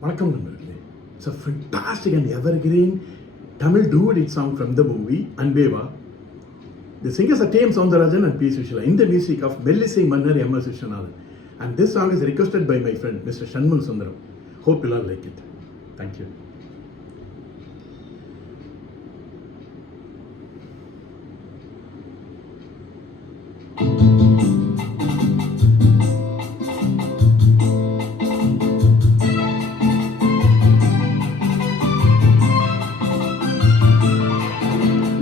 வணக்கம் நண்பர்களே. It's a fantastic and evergreen Tamil duet song from the movie Anbeva. The singers are T.M. Soundarajan and P. Sushila in the music of Melissai Mannar M.S. Vishwanathan. And this song is requested by my friend Mr. Shanmul Sundaram. Hope you all like it. Thank you.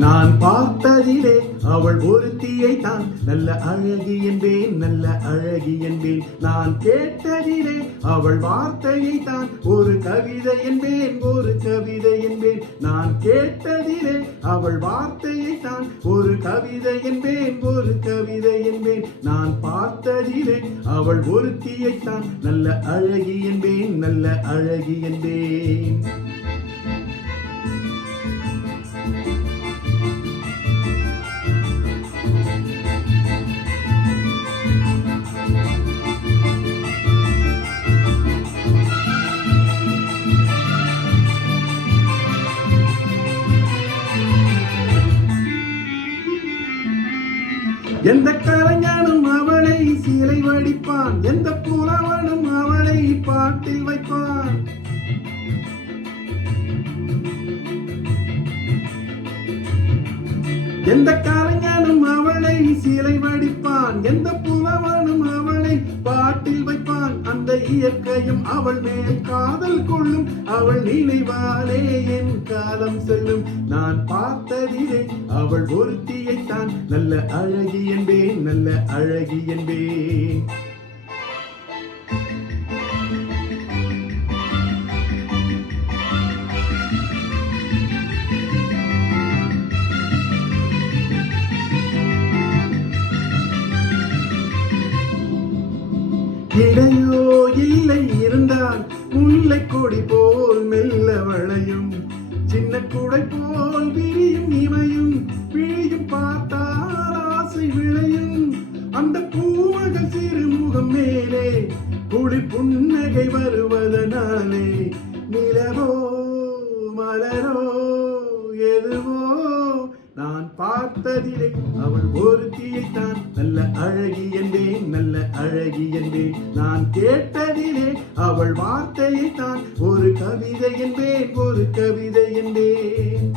நான் பார்த்ததிலே அவள் ஒருத்தியை தான் நல்ல அழகி என்பேன், நல்ல அழகி என்பேன். நான் கேட்டதிலே அவள் வார்த்தையை தான் ஒரு கவிதை என்பேன், ஒரு கவிதை என்பேன். நான் கேட்டதிலே அவள் வார்த்தையை தான் ஒரு கவிதை என்பேன், ஒரு கவிதை என்பேன். நான் பார்த்ததிலே அவள் ஒருத்தியை தான் நல்ல அழகி என்பேன், நல்ல அழகி என்பேன். எந்த கலைஞனும் அவளை சீலை வடிப்பான், எந்த புலவனும் அவளை பாட்டில் வைப்பான். எந்த கலைஞனும் அவளை சீலை வடிப்பான், எந்த புலவனும் அவளை பாட்டில் வைப்பான். அந்த இயற்கையும் அவள் மேல் காதல் கொள்ளும், அவள் நினைவாலே என் காலம் செல்லும். நான் பார்த்ததிலே அவள் ஒருத்தியைத்தான் நல்ல அழகி என்பேன், நல்ல அழகி என்பேன். இடையோ இல்லை இருந்தால் முல்லை கொடி போல் மெல்ல வளையும், சின்ன குடை போல் விரியும் இமையும், விழியும் பார்த்தால் ஆசை விளையும். அந்த பூமகள் சிறுமுகம் மேலே குளி புன்னகை வருவதனாலே நிலவோ மலரோ எதுவோ நான் பார்த்ததிலே அவள் ஒருத்தியைத்தான் நல்ல அழகி என்பேன், நல்ல அழகி என்பேன். நான் கேட்டதிலே அவள் வார்த்தையைத்தான் ஒரு கவிதை என்பேன், ஒரு கவிதை என்பேன்.